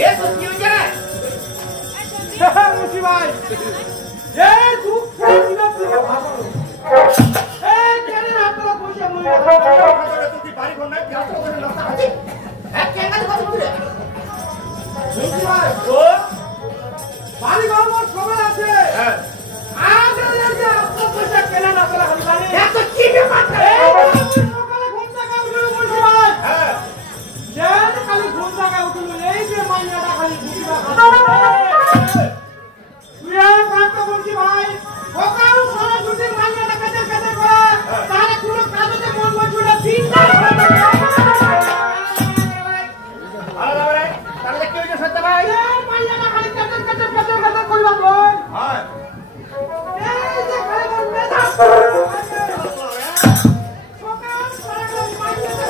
এ তো কি হইছে রে মুন্সি ভাই এ দুঃখ দিনা দিনা ভালো এ কেন আপনারা পয়সা মইরা তুই বাড়ি ঘর নাই কি করে নষ্ট আছে এক কেন কথা বলছিস মুন্সি ভাই ও বাড়ি ঘর মোর সবাই আছে হ্যাঁ আজ যে আপনার পয়সা কেন না করা হল বাড়ি এত কি ব্যাপার সকালে ঘুম থেকে উঠলো মুন্সি ভাই হ্যাঁ যেন খালি ঘুম থেকে উঠলো এই যে মাইনাটা খালি ঘুমিবা তুই আর কথা বলছি ভাই সকাল সারা দুটি মাইনাটা কাজে কাজে করে তাহলে কোনো কাজে মন বসবে না তিনটা আরে আরে তাহলে কি হইছে সত্য ভাই মাইনাটা খালি কাজে কাজে কাজে কাজে কইবা কই হ্যাঁ এই যে খালি মন মেধা সকাল সারা মাইনাটা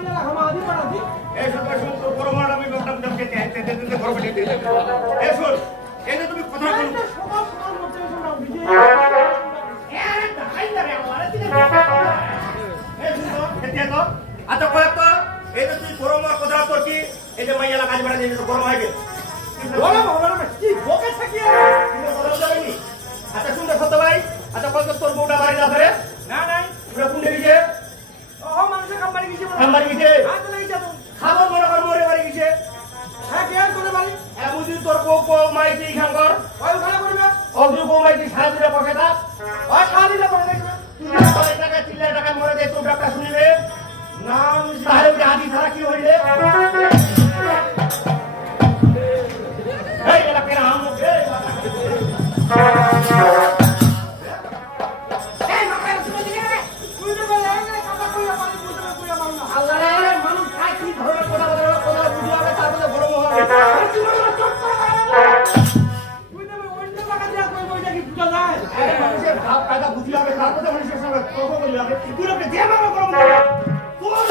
মাইনা রাখা মা দি পাড়া দি এই সবাই শুন তো বড় মার আমি ব্যাপারটা বুঝাতে চাইতে ঘর বসে দিতে এই শুন এই যে তুমি কথা বলো সবার সবার মধ্যে শোনাও বিজে আরে দাঁড়াই না রে আমার দিকে এই শুন তো খেতে তো আচ্ছা কয় তো এই যে তুই বড় মার কথা তোর কি এই যে মাইয়ালা কাজ বাড়া দিয়ে বড় হয়ে গেল বলো বলো কি বকে থাকি তুমি বড় যাবেনি আচ্ছা শুন তো সত্য ভাই আচ্ছা কত তোর বউটা বাড়ি না ধরে না নাই পুরো কোন দিকে ও মানুষের কামবাড়ি গেছে কামবাড়ি গেছে হাত লাগিছে তো খাবার মনে কর মরে বাড়ি গেছে হ্যাঁ কে তোরে বাড়ি বুঝি তোর বউ মাইতি খাঙ্কর ওই ওখানে করবে অগ্নি বউ মাইতি সারা দিলে বসে থাক ওই খালিলে পড়ে দেখবে তুই টাকা 3 লাখ টাকা মরে দে তোর ব্যাপারটা শুনিবে না তাহলে ওই আদি ছাড়া কি হইলে এই এলা কেন হাম মুখে এই মাথায় শুনে দিলে তুই তো বলে এই কথা কইয়া পানি বুঝতে কইয়া মারু না আল্লাহ রে মানুষ খায় কি ধরনের কথা বলে কথা বুঝি হবে তারপরে গরম হবে তুই তো অন্য টাকা দিয়া কই বইটা কি বুঝা যায় মানুষের ভাব কায়দা বুঝি হবে তারপরে মানুষের সঙ্গে তর্ক করলে হবে তুই লোকে যে মারা গরম হবে তোর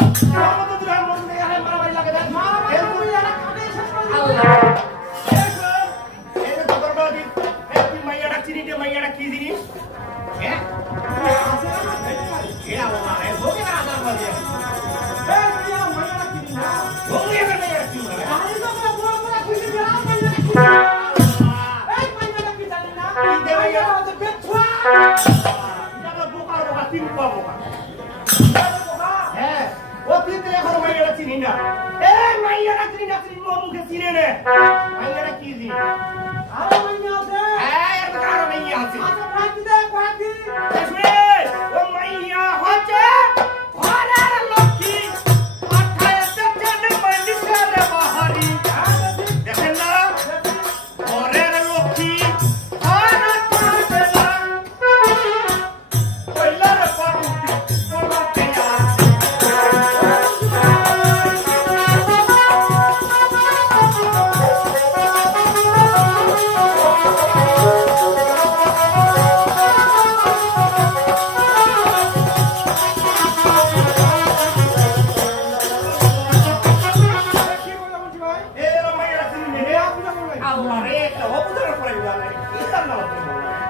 মতো তুই আর মন দিয়ে মারামারি লাগে দেখ মারামারি কই আর কাটে শেষ করে আল্লাহ এই যে খবরটা দি এই তুই মাইয়াটা চিনি দে মাইয়াটা কি জিনিস হ্যাঁ এ আল্লাহ রে ভোগে না আদার বাজে এই মিয়া মাইয়া কি না ভোগে এবার মাইয়াটা কি বলে আরে তো বড় বড় খুশি বেড়া মাইয়া কি এই মাইয়া কি জানি না কি দে মাইয়া তো বেছুয়া এটা বোকা বোকা তিন বোকা হ্যাঁ ও তুই তো এখন মাইয়াটা চিনি না এই মাইয়াটা চিনি না চিনি মোর মুখে চিনে নে মাইয়াটা কি জিনিস আরে মাইয়া আছে হ্যাঁ এর তো কারো মাইয়া আছে আচ্ছা ফাঁকি দে ফাঁকি শুনে ও মাইয়া হচ্ছে ঘরের লক্ষ্মী মাথায় দেখছেন মানুষের বাহারি দেখেন না ঘরের লক্ষ্মী ঘরে থাকবে না কইলার পাবুতি তোমাকে কি বলে বলছি ভাই এরা মাইয়াটা চিনি নে এ আপনি বলেন ভাই আল্লাহ রে একটা অবুঝার পরে গেল ইসলাম না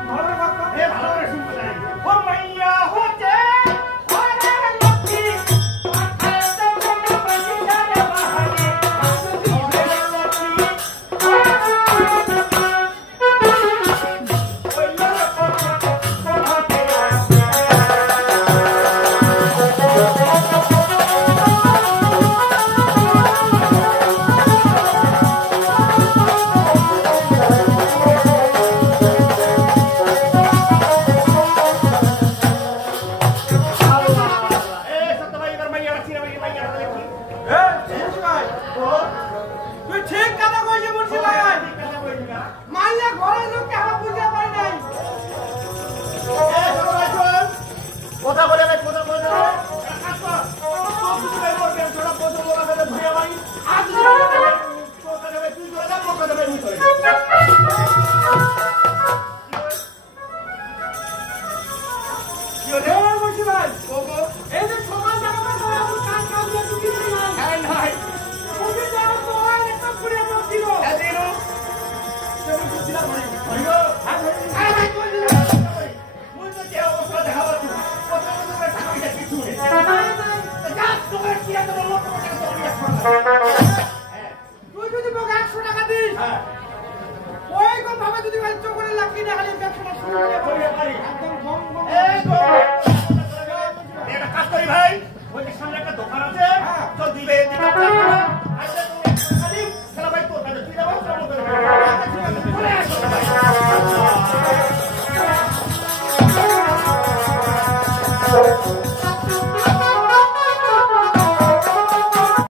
ভালো কথা এ ভালো করে শুনতে চাই ও মাইয়া হচ্ছে ঘরের লক্ষ্মী মাথায় দেখছেন মানুষের বাহারি ঘরের লক্ষ্মী কইলার পাবুতি তোমাকে তুই ঠিক কথা কইছিস বলছি ভাই মাইয়া ঘরের লোককে হাত বুঝতে পারি নাই কথা বলে কথা বলে বলছি ভাই এই যে সকাল জায়গাটা কাজ কাজ দিয়ে ঢুকি নাই তুমি যাও তো আর একটা পুরে তো দিল তুই যদি মোক 100 টাকা দিস ওই কোন ভাবে যদি ভাই চোখে লাকি না খালি 100 টাকা শুরু করে